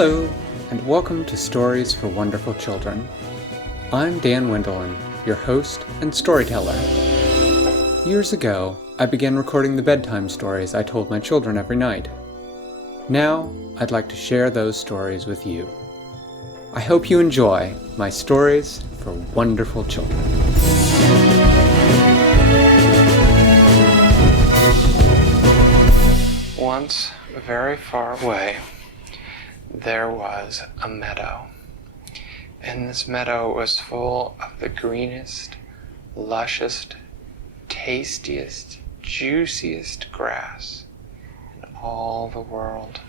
Hello, and welcome to Stories for Wonderful Children. I'm Dan Wendelin, your host and storyteller. Years ago, I began recording the bedtime stories I told my children every night. Now, I'd like to share those stories with you. I hope you enjoy my Stories for Wonderful Children. Once, very far away, there was a meadow. And this meadow was full of the greenest, lushest, tastiest, juiciest grass in all the world.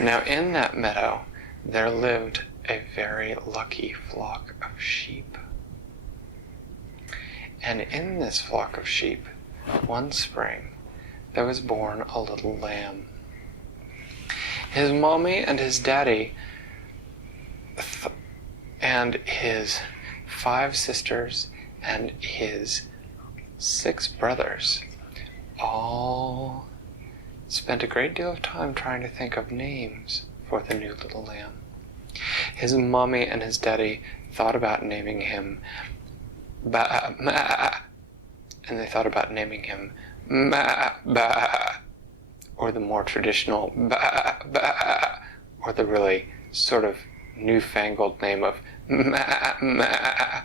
Now in that meadow, there lived a very lucky flock of sheep. And in this flock of sheep, one spring, there was born a little lamb. His mommy and his daddy and his 5 sisters and his 6 brothers all spent a great deal of time trying to think of names for the new little lamb. His mommy and his daddy thought about naming him Ba-Ma, and they thought about naming him Ma-Ba, or the more traditional Ba-Ba, or the really sort of newfangled name of Ma-Ma.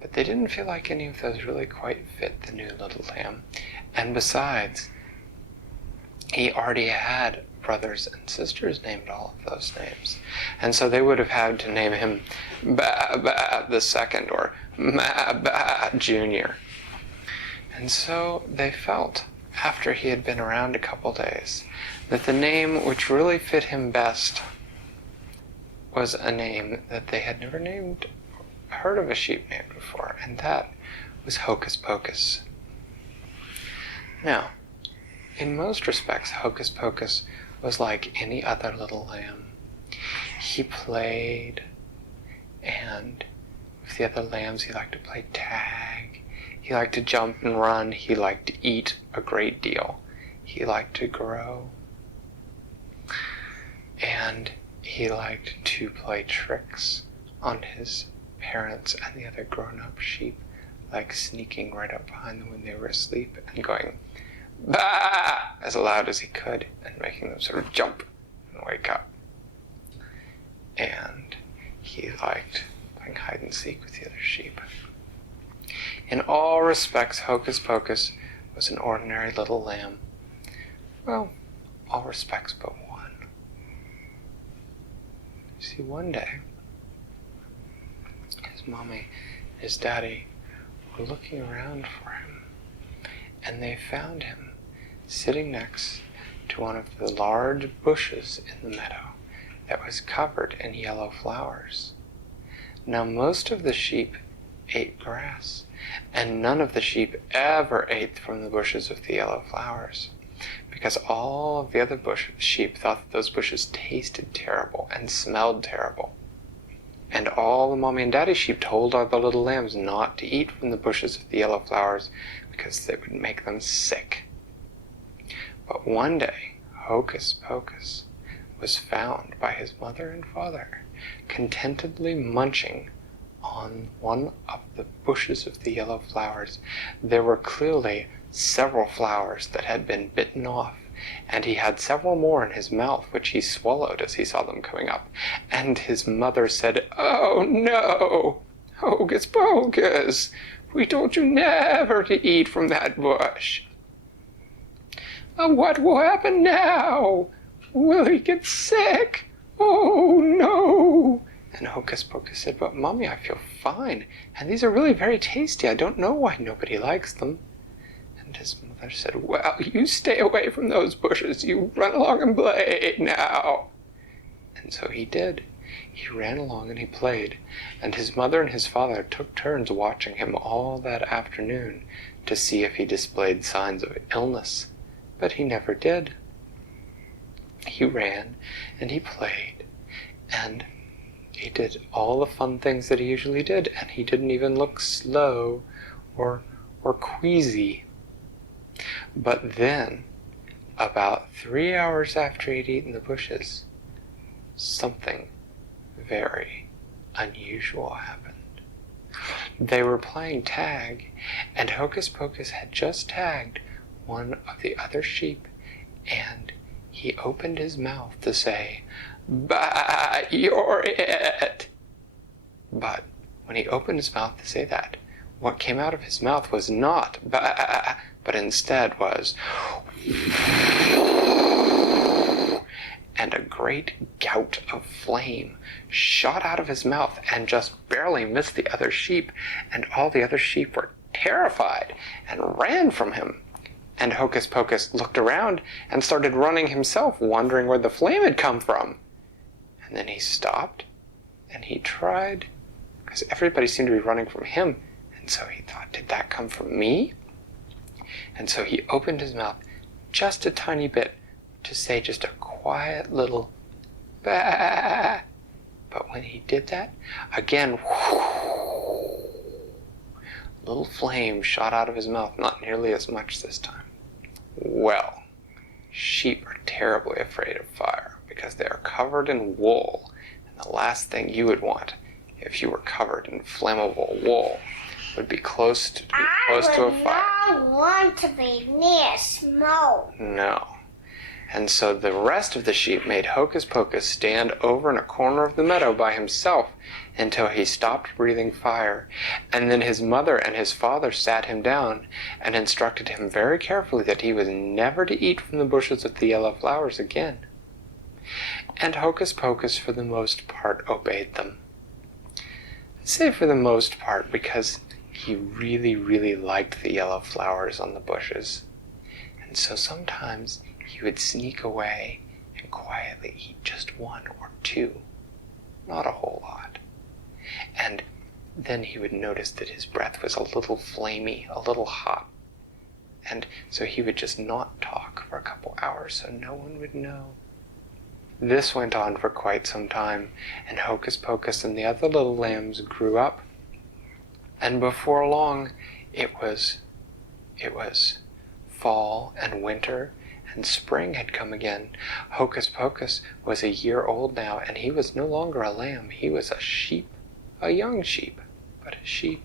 But they didn't feel like any of those really quite fit the new little lamb. And besides, he already had brothers and sisters named all of those names. And so they would have had to name him Ba-Ba the Second or Ma-Ba Junior. And so they felt, after he had been around a couple days, that the name which really fit him best was a name that they had never heard of a sheep named before, and that was Hocus Pocus. Now, in most respects, Hocus Pocus was like any other little lamb. He played, and with the other lambs he liked to play tag. He liked to jump and run. He liked to eat a great deal. He liked to grow. And he liked to play tricks on his parents and the other grown-up sheep, like sneaking right up behind them when they were asleep and going, "Bah!" as loud as he could, and making them sort of jump and wake up. And he liked playing hide and seek with the other sheep. In all respects, Hocus Pocus was an ordinary little lamb. Well, all respects but one. You see, one day, his mommy and his daddy were looking around for him, and they found him sitting next to one of the large bushes in the meadow that was covered in yellow flowers. Now, most of the sheep ate grass, and none of the sheep ever ate from the bushes with the yellow flowers, because all of the other sheep thought that those bushes tasted terrible and smelled terrible. And all the mommy and daddy sheep told all the little lambs not to eat from the bushes with the yellow flowers because they would make them sick. But one day, Hocus Pocus was found by his mother and father contentedly munching on one of the bushes of the yellow flowers. There were clearly several flowers that had been bitten off, and he had several more in his mouth, which he swallowed as he saw them coming up. And his mother said, "Oh no, Hocus Pocus, we told you never to eat from that bush. What will happen now? Will he get sick? Oh no!" And Hocus Pocus said, "But Mommy, I feel fine, and these are really very tasty. I don't know why nobody likes them." And his mother said, "Well, you stay away from those bushes. You run along and play now." And so he did. He ran along and he played, and his mother and his father took turns watching him all that afternoon to see if he displayed signs of illness. But he never did. He ran and he played, and he did all the fun things that he usually did, and he didn't even look slow or queasy. But then, about 3 hours after he'd eaten the bushes, something very unusual happened. They were playing tag, and Hocus Pocus had just tagged one of the other sheep, and he opened his mouth to say, "Bah, you're it!" But when he opened his mouth to say that, what came out of his mouth was not "bah," but instead was and a great gout of flame shot out of his mouth and just barely missed the other sheep, and all the other sheep were terrified and ran from him. And Hocus Pocus looked around and started running himself, wondering where the flame had come from. And then he stopped, and he tried, because everybody seemed to be running from him, and so he thought, did that come from me? And so he opened his mouth just a tiny bit to say just a quiet little "bah." But when he did that, again, little flame shot out of his mouth, not nearly as much this time. Well, sheep are terribly afraid of fire because they are covered in wool, and the last thing you would want if you were covered in flammable wool would be close to a fire. I would not want to be near smoke. No. And so the rest of the sheep made Hocus Pocus stand over in a corner of the meadow by himself until he stopped breathing fire. And then his mother and his father sat him down and instructed him very carefully that he was never to eat from the bushes with the yellow flowers again. And Hocus Pocus, for the most part, obeyed them. I say for the most part because he really, really liked the yellow flowers on the bushes. And so sometimes he would sneak away and quietly eat just one or two, not a whole lot. And then he would notice that his breath was a little flamey, a little hot. And so he would just not talk for a couple hours so no one would know. This went on for quite some time, and Hocus Pocus and the other little lambs grew up. And before long, it was fall and winter, and spring had come again. Hocus Pocus was a year old now, and he was no longer a lamb. He was a sheep, a young sheep, but a sheep.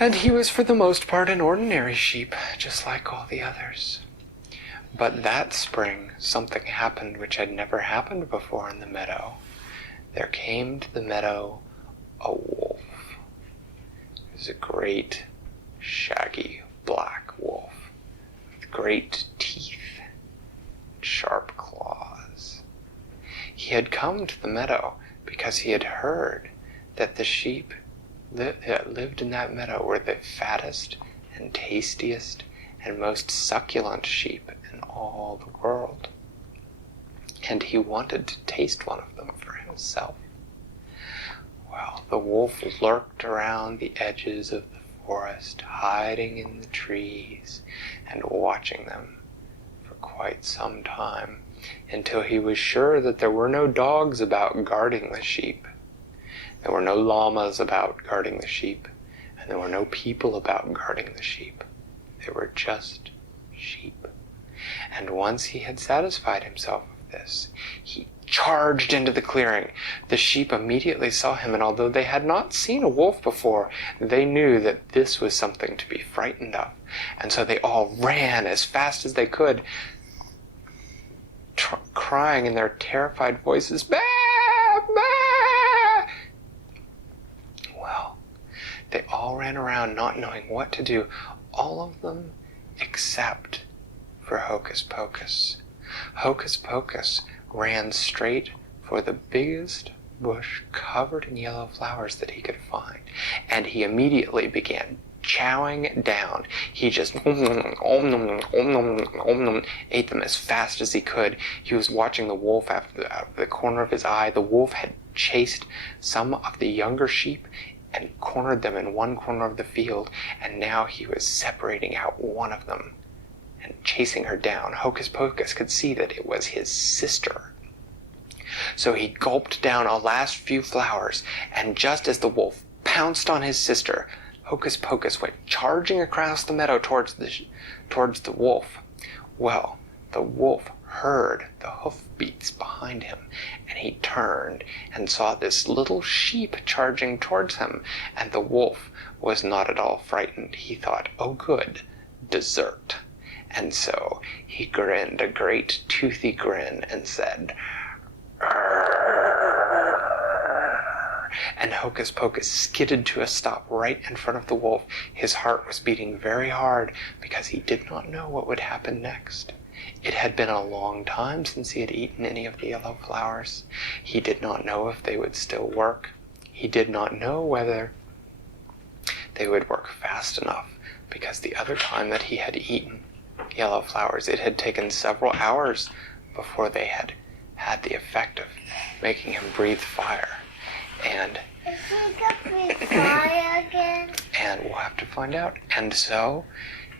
And he was for the most part an ordinary sheep, just like all the others. But that spring, something happened which had never happened before in the meadow. There came to the meadow a wolf. It was a great, shaggy, black wolf. Great teeth, sharp claws. He had come to the meadow because he had heard that the sheep that lived in that meadow were the fattest and tastiest and most succulent sheep in all the world. And he wanted to taste one of them for himself. Well, the wolf lurked around the edges of the forest, hiding in the trees and watching them for quite some time, until he was sure that there were no dogs about guarding the sheep. There were no llamas about guarding the sheep, and there were no people about guarding the sheep. They were just sheep. And once he had satisfied himself of this, he charged into the clearing. The sheep immediately saw him, and although they had not seen a wolf before, they knew that this was something to be frightened of. And so they all ran as fast as they could, crying in their terrified voices, "Bah! Bah!" Well, they all ran around not knowing what to do, all of them except for Hocus Pocus. Hocus Pocus ran straight for the biggest bush covered in yellow flowers that he could find, and he immediately began chowing down. He just ate them as fast as he could. He was watching the wolf out of the corner of his eye. The wolf had chased some of the younger sheep and cornered them in one corner of the field, and now he was separating out one of them and chasing her down. Hocus Pocus could see that it was his sister. So he gulped down a last few flowers, and just as the wolf pounced on his sister, Hocus Pocus went charging across the meadow towards the wolf. Well, the wolf heard the hoofbeats behind him, and he turned and saw this little sheep charging towards him, and the wolf was not at all frightened. He thought, "Oh good, dessert." And so he grinned a great toothy grin and said, "Arr!" And Hocus Pocus skidded to a stop right in front of the wolf. His heart was beating very hard because he did not know what would happen next. It had been a long time since he had eaten any of the yellow flowers. He did not know if they would still work. He did not know whether they would work fast enough, because the other time that he had eaten yellow flowers, it had taken several hours before they had had the effect of making him breathe fire. And Is he gonna breathe fire again? And we'll have to find out. And so,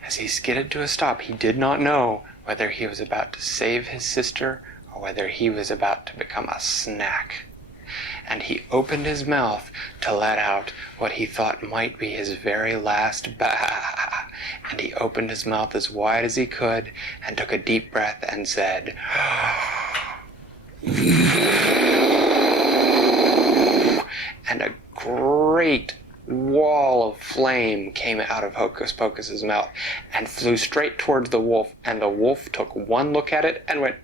as he skidded to a stop, he did not know whether he was about to save his sister or whether he was about to become a snack. And he opened his mouth to let out what he thought might be his very last bah. And he opened his mouth as wide as he could and took a deep breath and said, and a great wall of flame came out of Hocus Pocus's mouth and flew straight towards the wolf, and the wolf took one look at it and went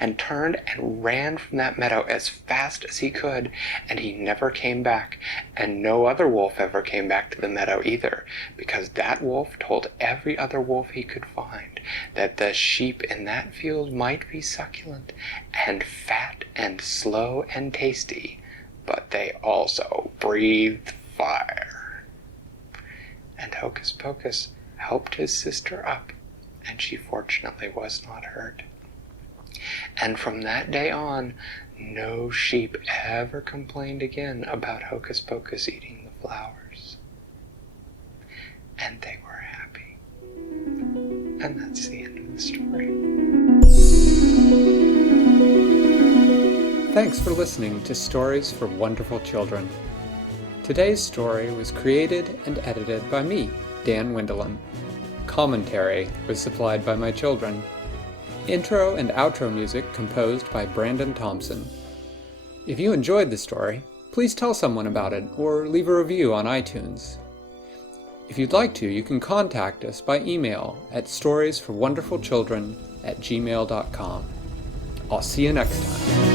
and turned and ran from that meadow as fast as he could, and he never came back, and no other wolf ever came back to the meadow either, because that wolf told every other wolf he could find that the sheep in that field might be succulent and fat and slow and tasty, but they also breathed fire. And Hocus Pocus helped his sister up, and she fortunately was not hurt. And from that day on, no sheep ever complained again about Hocus Pocus eating the flowers. And they were happy. And that's the end of the story. Thanks for listening to Stories for Wonderful Children. Today's story was created and edited by me, Dan Wendelin. Commentary was supplied by my children. Intro and outro music composed by Brandon Thompson. If you enjoyed the story, please tell someone about it or leave a review on iTunes. If you'd like to, you can contact us by email at storiesforwonderfulchildren@gmail.com. I'll see you next time.